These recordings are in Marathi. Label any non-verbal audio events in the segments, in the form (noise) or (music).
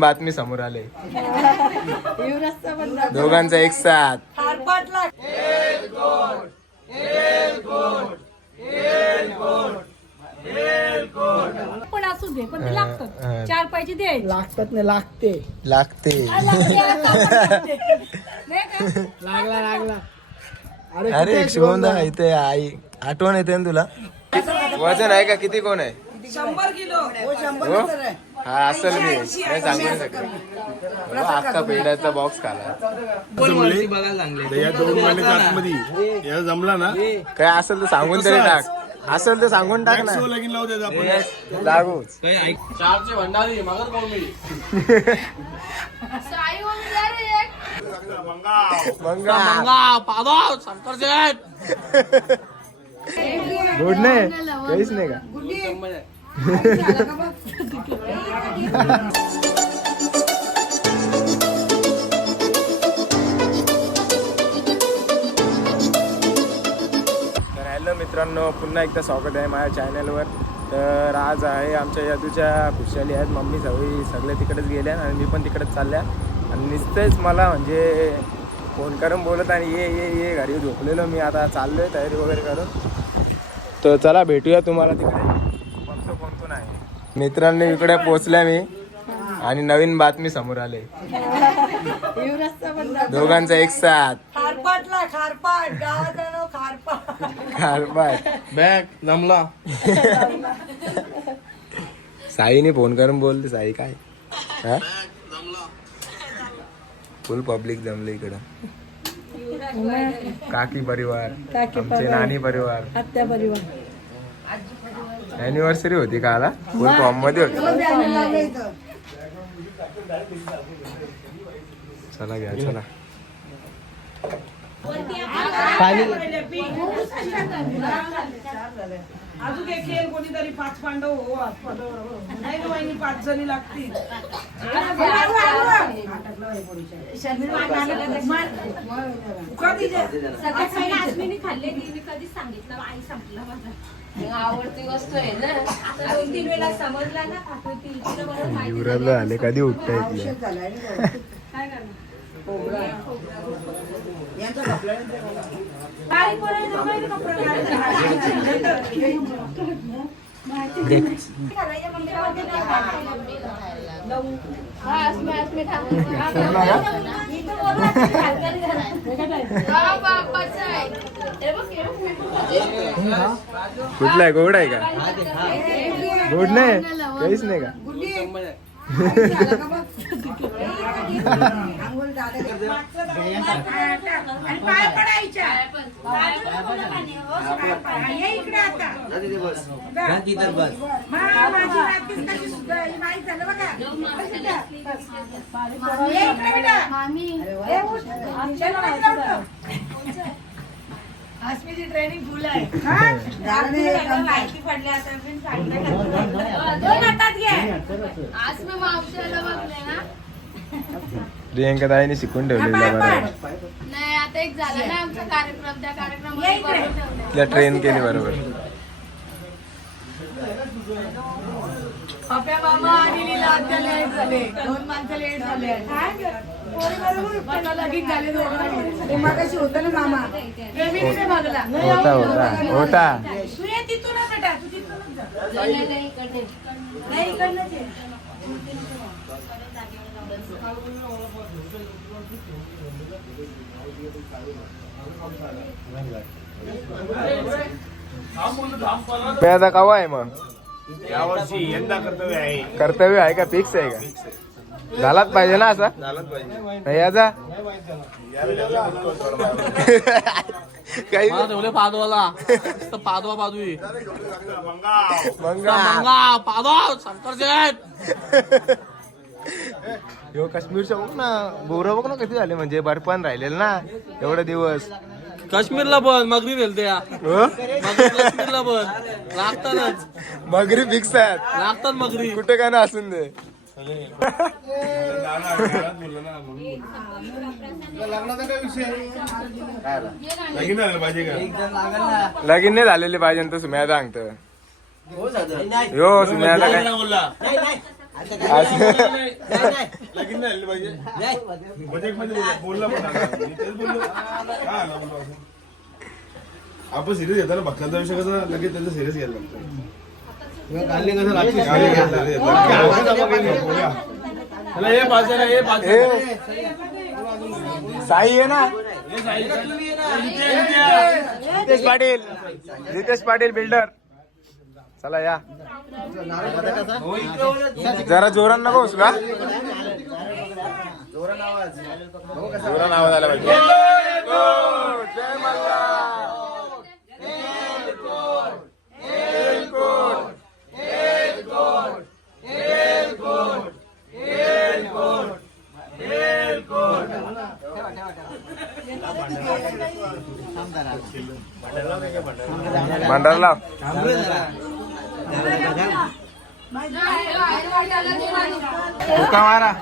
बातमी समोर आले. दोघांचा एक साथ. खारपाटला पण असू दे पण ते हा. लागतं चार पाहिजे द्यायचे. लागतात ना लागते. लागते. नाही का? लागला लागला. अरे शिवंदा? इथे आई. आठवण येते ना तुला? वजन आहे का? किती कोण आहे? शंभर किलो. हो? असेल मी. काय सांगू नाही शकत अख्खा बॉक्स खाला. या दोन महिन्याच्या आतमध्ये. या जमला ना? काय असेल तर सांगून तरी टाक. असेल तर सांगून टाक ना. सो लगीन लावू द्यायचं आपण. लागूच. मंगा (laughs) गुड नाही काहीच नाही का? (laughs) तर हॅलो मित्रांनो पुन्हा एकदा स्वागत आहे माझ्या चॅनलवर तर आज आहे आमच्या यादूच्या खुशाली आहेत. मम्मी सवयी सगळे तिकडेच गेल्या आणि मी पण तिकडेच चालल्या आणि नुसतेच मला म्हणजे फोन करून बोलत आणि ये ये ये घरी झोपलेलो मी. आता चाललोय तयारी वगैरे करून. तर चला भेटूया तुम्हाला तिकडे बघतो कोण कोण आहे मित्रांनो इकडे पोचल्या मी. आणि नवीन बातमी समोर आले. दोघांचा एक साथ. खारपाटला खारपाट. गावाचा नाव खारपाट खारपाट बॅग जमला. साईने फोन करून बोलते साई काय? हा? फुल पब्लिक जमले इकडं. काकी परिवार काकी आमचे परिवार. नानी परिवार. आत्या परिवार. अॅनिव्हर्सरी होती का आला? फुल फॉर्ममध्ये होती. चला घ्या चला. अजून एक येईल कोणीतरी पाच पांडव. हो आज पांडव. हो. नाही ना वहिनी पाच जणी लागतील. सगळ्यात पहिला आश्विनी मी कधीच सांगितलं आई संपला माझा आवडती वस्तू आहे ना आता दोन तीन वेळा समजला ना खातो तिला माहिती आले कधी उठता काय करणार? हा. हा, हे हे हे. कुठला आहे? गोड आहे का? गोड नाही? काहीच नाही का? (laughs) आणि पाय पडायच्या. काय पण बाजूला कोणतं पाणी आहे? हो, सगळं पाणी. ये इकडे आता. मा- माझी नातीच कशी सुद्धा माहीत झालं बघा. ये इकडे बेटा. ये उठ. चल बाजूला उठ. आश्विनीची ट्रेनिंग फुल आहे. हा? माहिती पडली आता. मी सांगितलं दोन हातात घे. अस्मी मावशीला बघले ना प्रियंका ताईने शिकून ठेवलेलं पाय बरोबर पड. नाही आता एक झाला ना आमचा कार्यक्रम त्या ये कार्यक्रमात. तिला ट्रेन केली बरोबर. पप्या मामा आणि लीला आत्या लेट झाले. दोन माणसं लेट झाले. त्यांना लगीन झाले दोघांनी. ते मगाशी होतं ना मामा? प्रेमीने बघला होता होता. होता. तू ये तिथूनच बेटा तू तिथूनच जा. नाही, इकडनंच आता कवा आहे मग? यावर्षी यंदा कर्तव्य आहे. कर्तव्य आहे का? फिक्स आहे का? झालाच पाहिजे ना असा? झालंच पाहिजे. नाही याचा? काही ठेवले पादवाला. पादवा पादवी मग मंगा पादव शंकर यो काश्मीरच्या बघ ना बोरं बघ ना किती झाले म्हणजे बर्फान राहिलेलं ना एवढे दिवस. काश्मीरला पण मगरी हो? मगरी काश्मीरला पण लागतातच. मगरी फिक्स आहेत. लागतात मगरी. कुठे काय ना असून दे. लग्नाचा काय विषय लगीन नाही झालेले पाहिजे तर सुम्या सांगत हो सुम्याला काय बोलला (laughs) लगीन नाही आले पाहिजे. बजेटमध्ये बोला- बोलला पण आला. मी तेच बोललो. काय आला बोललो असं आपण सिरियस घेताना भक्तांचा विषय कसा लगेच त्यांचा सिरियस घ्यायला लागतो. गाली घ्यायला लागते. चला ये बाजूला ये बाजूला साई आहे ना. रितेश पाटील. रितेश पाटील बिल्डर. चला या. जरा जोरात नको का जोरान आवाज आला पाहिजे. जय मल्हार. भंडारला मारा.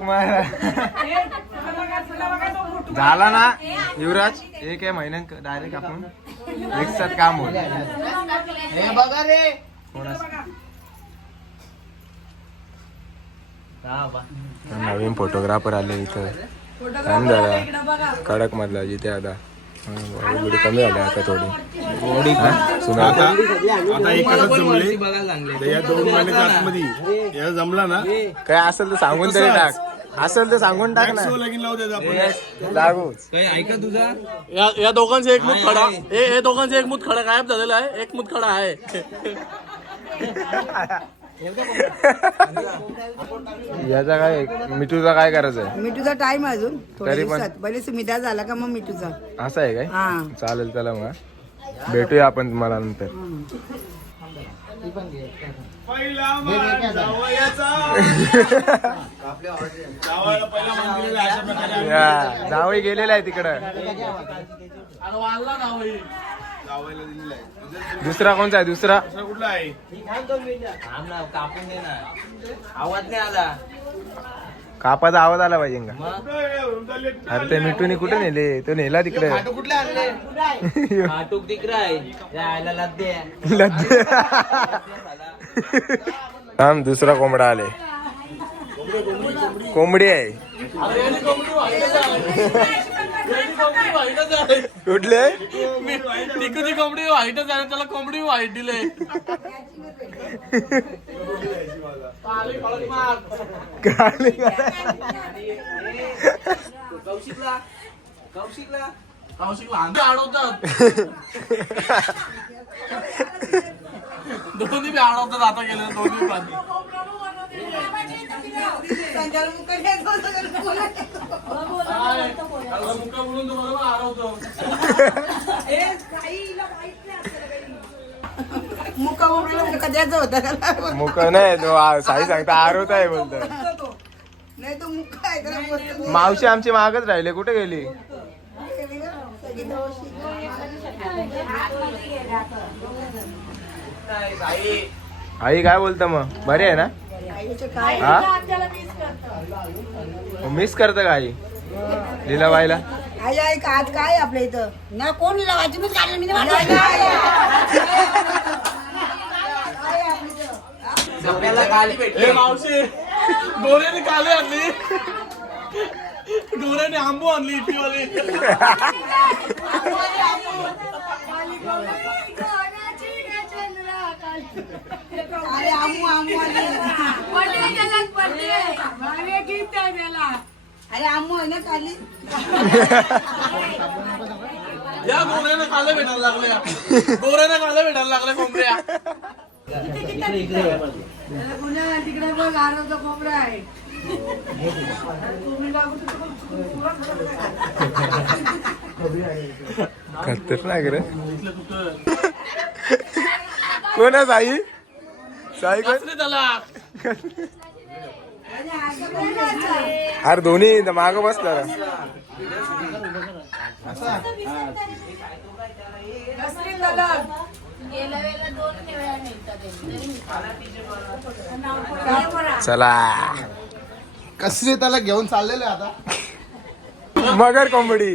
मारा. झाला ना युवराज? एक आहे महिन्यात डायरेक्ट आपण. एक साथ काम होईल. नवीन फोटोग्राफर आले इथं. कडक मधला जिथे आता बॉडी कमी झाली आता थोडी. बॉडी आता आता एकच जमले. बघायला लागले तर या दोन महिन्याच्या आतमध्ये. या जमला ना? काय असेल तर सांगून तरी टाक. असेल तर सांगून टाक ना. मॅक्सो लगीन लावू द्यायचं आपण. लागूच. काही ऐका तुझा? या या दोघांचे एक मूत खडा. हे हे दोघांचे एक मूत खडा गायब झालेला आहे. एक मूत खडा आहे. (laughs) याचा काय मिठूचा काय करायचं आहे? मिठूचा टाइम अजून. थोड्या तरी पण- दिवसात. पहिले झाला का मग मिठूचा? असं आहे काय? हा. चालेल चला मग भेटूया आपण तुम्हाला नंतर. (laughs) जावई गेलेला आहे तिकडं. दिलेला आहे. दुसरा कोणचा आहे? दुसरा? दुसरा कुठला आहे? कापून दे ना आवाज नाही आला. कापाचा आवाज आला पाहिजे का. अरे ते मिठून कुठे नेले? तो नेला तिकडे. थांब दुसरा कोंबडा आले कोंबडी आहे. कुठले? तिकडची कोंबडी व्हाईटच आहे त्याला कोंबडी व्हाईट दिले काळी कौशिकला कौशिकला कौशिकला आंबे अडवतात दोन्ही बी अडवतात आता गेले दोन्ही पण. बोलून तो बरोबर मुका होता मुक नाही तो आ- साई सांगता आरवत आहे बोलतो. नाही तो मुका आहे त्याला मावशी आमची मागच राहिले कुठे गेली? आई काय बोलत मग? बरे आहे ना? हा? मिस करत. का आई? लीलाबाईला? आई आई का आज काय आपल्या इथं? ना कोण मी काढलं मी मावशी डोऱ्याने काले आणली. डोऱ्याने आंबो आणली अरे आमू आहे ना खाली या डोऱ्याने काले भेटायला लागल्या भेटायला लागल्या कोंबड्या. तिकडे बघ आरोग्य आहे खतरनाक रे कोण आहे साई? त्याला अरे दोन्ही माग बसला चला. कसली त्याला घेऊन चाललेलं आता? मगर कॉमेडी.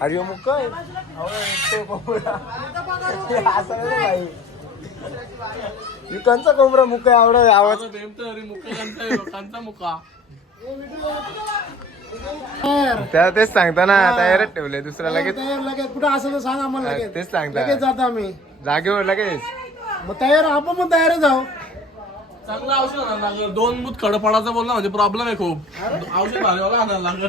अरे मुक काय? कंचा कोंबडा मुक आवडा आवाज. लोकांचा मुक्का त्या तेच सांगता ना तयारच ठेवले दुसरा लगेच. तयार लगेच. कुठं असं तर सांग आम्हाला लगेच. तेच सांगता. लगेच जातो आम्ही. जागेवर लगेच. मग तयार आपण पण तयारच आहो चांगलं औषध आणायला लागलं. दोन मूत खडपडाचा बोलला म्हणजे प्रॉब्लेम आहे खूप. औषध भारी आणायला लागलं.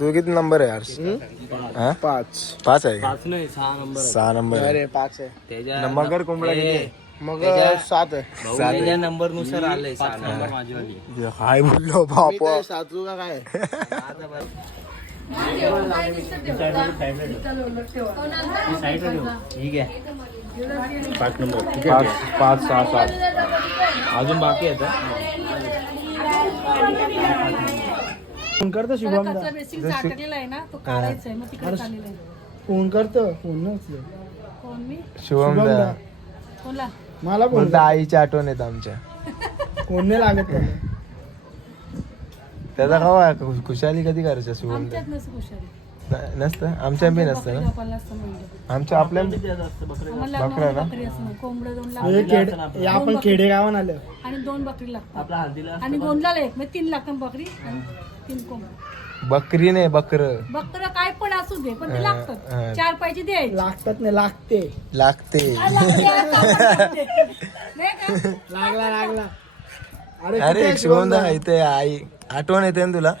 तू किती नंबर आहे हर्ष. पाच. पाच आहे का? पाच नाही सहा नंबर सहा नंबर आहे. अरे पाच आहे. त्याच्या मगर कोंबडा किती आहे? मग सात आहे. भाऊ. त्याच्या नंबरनुसार आलंय सहा नंबर माझीवाली. हाय बोललो मी बाप सातू का काय? ठीक आहे पाच नंबर पाच पाच सहा सात. अजून बाकी आहे करतो शुभम दा बेसिंग अटकलेला आहे ना तो काढायचा आहे मग तिकडे चाललेला आहे. फोन करतो फोन कोण मी शुभम शुभम दा दा कोणला? मला फोन बोलता आईची आठवण येत आमच्या. फोन नाही लागत त्याला. त्याचा खावा खुशाली कधी करायच्या शुभम दा आमच्यात नसं खुशाली. न- नसतं? आमच्या बी नसतं ना? म्हणजे आमच्या आपल्या आम्हाला ना? बकरी असं कोंबडं दोन लाख खेड हे आपण खेडेगावात आलो. आणि दोन बकरी लागतात. आपला हल्दीला आणि एक म्हणजे तीन लागतात बकरी. आणि तीन बकरी नाही बकर. बकर काय पण असू दे पण ते. लागतात. चार पाहिजे द्यायचे. लागतात नाही लागते. लागते. नाही का? लागला लागला. अरे कुठे अरे आहे शुभम दा दा? इथे आई. आठवण येते ना तुला?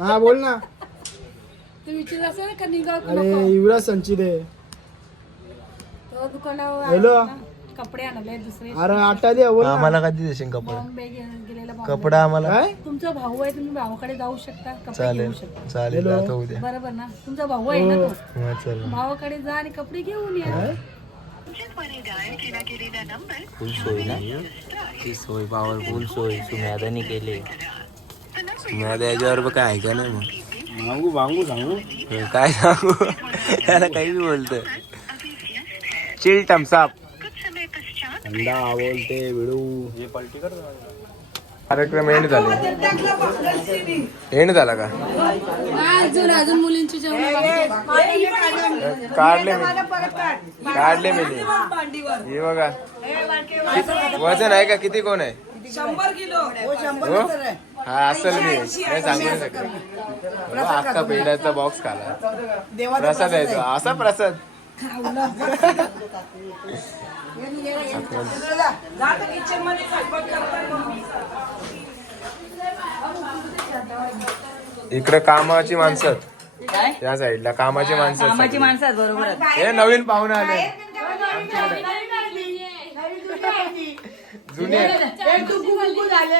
हा बोल ना. तू विचार असेल का निघा अरे युवराज संचित आहे. तो दुकानावर हॅलो. कपडे आणले दुसरे. अरे आटा दे बोल ना. आम्हाला कधी देशील कपडा? बॉम्बे भाऊ कपडा आम्हाला? काय? तुमचा भाऊ आहे तुम्ही भावाकडे जाऊ शकता कपडे चालेल शकता. चालेल आता उद्या. बरोबर ना? तुमचा भाऊ आहे ना तो? हा, चल. भावाकडे जा आणि कपडे घेऊन या. फुल सोय ना? ती सोय पॉवरफुल सोय. सुम्यादानी केले. मला त्याच्यावर बघ काय ऐका नाही मग. मागू मागू सांगू? काय सांगू? त्याला काही बी बोलत चिल टमसाप थंडा बोलते विडू. हे पलटी कर कार्यक्रम एंड झाले. एंड झाला का? अजून अजून मुलींची जेवण काढले मी. काढले मी. हे बघा. वजन आहे का? किती कोण आहे? किलो. हो? हा? असेल मी नाही सांगू नाही शकत. हो, अख्खा पेढ्याचा बॉक्स खाला. प्रसाद आहे तो. असा प्रसाद. इकडे कामाची माणसं त्या साईडला कामाची माणसं कामाची माणसं बरोबर हे नवीन पाहुणे आले. जुने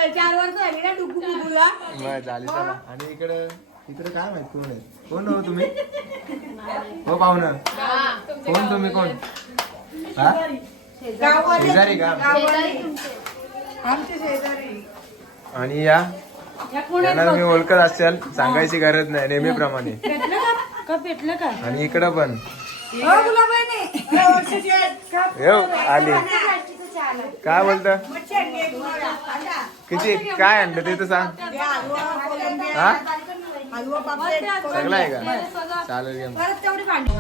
चार वर्ष झाली ना डुकू डुकूला बरं, झाली चला आणि इकडे इकडे काय माहीत कोण आहे? कोण हो तुम्ही? हो पाहुणं. कोण तुम्ही कोण? हा? शेजारी का? आणि या? यांना तुम्ही ओळखत असाल सांगायची गरज नाही नेहमीप्रमाणे. भेटलं का? का भेटलं का? आणि इकडं पण. येऊ आली. काय बोलत? किती? काय आणलं ते तर सांग. हा? सगळं आहे का चालेल घे मग. परत तेवढी भांडी